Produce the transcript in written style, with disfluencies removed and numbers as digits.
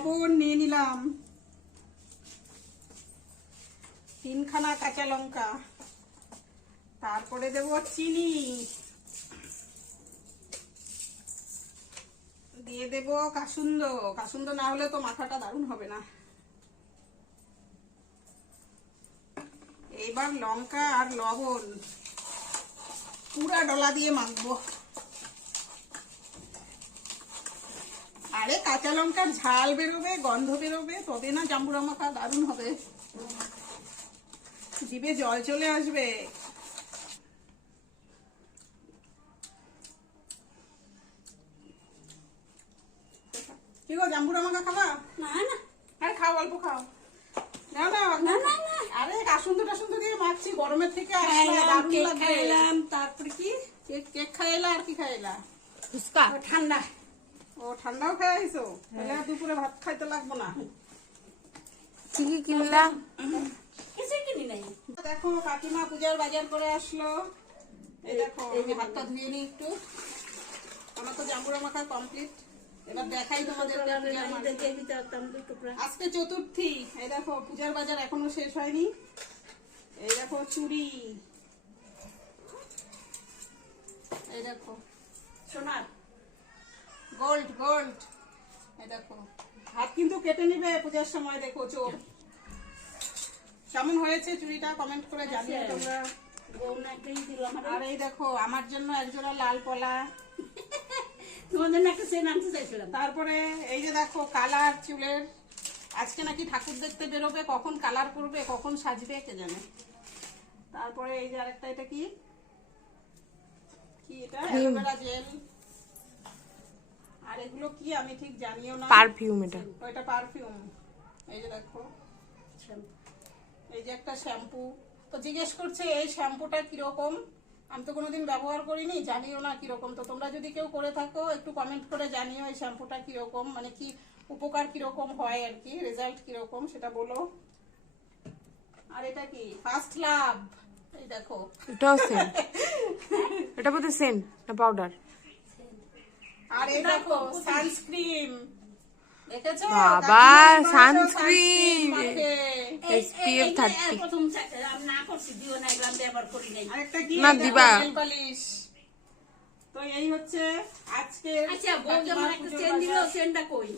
লবণ নিয়ে নিলাম, 3খানা কাঁচা লঙ্কা, তারপরে দেব চিনি, দিয়ে দেব কাসুন্দ। কাসুন্দ না হলে তো মাখাটা দারুণ হবে না। এবার লঙ্কা আর লবণ পুরা ডলা দিয়ে মাখবো। আরে কাঁচা লঙ্কার ঝাল বেরোবে, গন্ধ বেরোবে, তবে না জাম্বুরা মাখা দারুণ হবে, জিভে জল চলে আসবে। কি গো, জাম্বুরা মাখা খাবা? না না, আরে খাও, অল্প খাও। না না না না না, আরে কাসুন্দ টাসুন্দ দিয়ে মাখছি, গরমের থেকে আসলে খাইলাম, দারুণ কেক লাগবে। খাইলাম, তারপরে কি কেক খাইলা, আর কি খাইলা? ফুচকা ঠান্ডা। ও ঠান্ডাও খেয়ে আইছো, তাহলে আর দুপুরে ভাত খাইতে লাগবো না। কি কিনলাম? কিছু কিনি নাই। দেখো কাকিমা পূজার বাজার করে আসলো। এই দেখো, আমি হাতটা ধুয়ে নিই একটু। আমার তো জাম্বুরা মাখা কমপ্লিট। এবার দেখাই তোমাদের আজকে চতুর্থী। এই দেখো পূজার বাজার এখনো শেষ হয়নি। এই দেখো চুড়ি, এই দেখো সোনার, গোল্ড গোল্ড। এই দেখো হাত কিন্তু কেটে নিবে পূজার সময়। দেখো চোখ কেমন হয়েছে চুড়িটা, কমেন্ট করে জানিও তোমরা। আর এই দেখো আমার জন্য একজোড়া লাল পলা, তোমার জন্য একটা চেন আনতে চাইছিলাম। তারপরে এই যে দেখো কালার চুলের। আজকে নাকি ঠাকুর দেখতে বেরোবে, কখন কালার করবে, কখন সাজবে কে জানে। তারপরে এই যে আরেকটা, এটা কি কি এটা, অ্যালোভেরা জেল। আর এগুলো কি আমি ঠিক জানিও না। পারফিউম এটা। ওইটা পারফিউম। এই যে দেখো, এই যে একটা শ্যাম্পু। তো জিজ্ঞেস করছে এই শ্যাম্পুটা কিরকম, আমি তো কোনোদিন ব্যবহার করিনি, জানিও না কিরকম। তো তোমরা যদি কেউ করে থাকো একটু কমেন্ট করে জানিও এই শ্যাম্পুটা কিরকম, মানে কি উপকার কিরকম হয় আর কি, রেজাল্ট কিরকম সেটা বলো। আর এটা কি, ফার্স্ট লাভ। এই দেখো এটাও সেন্ট। এটা বোধহয় সেন্ট না পাউডার। আর এই দেখো সানস্ক্রিন। দেখেছো বাবা, সানস্ক্রিন sunscreen। SPF 30। প্রথম না করছি, দিও না, এগুলো ব্যবহার করি নাই। আরেকটা কি, না, দিবা। Nail polish. তো এই হচ্ছে আজকে আচ্ছা, বউ যেমন একটা চেন দিল, চেনটা কই?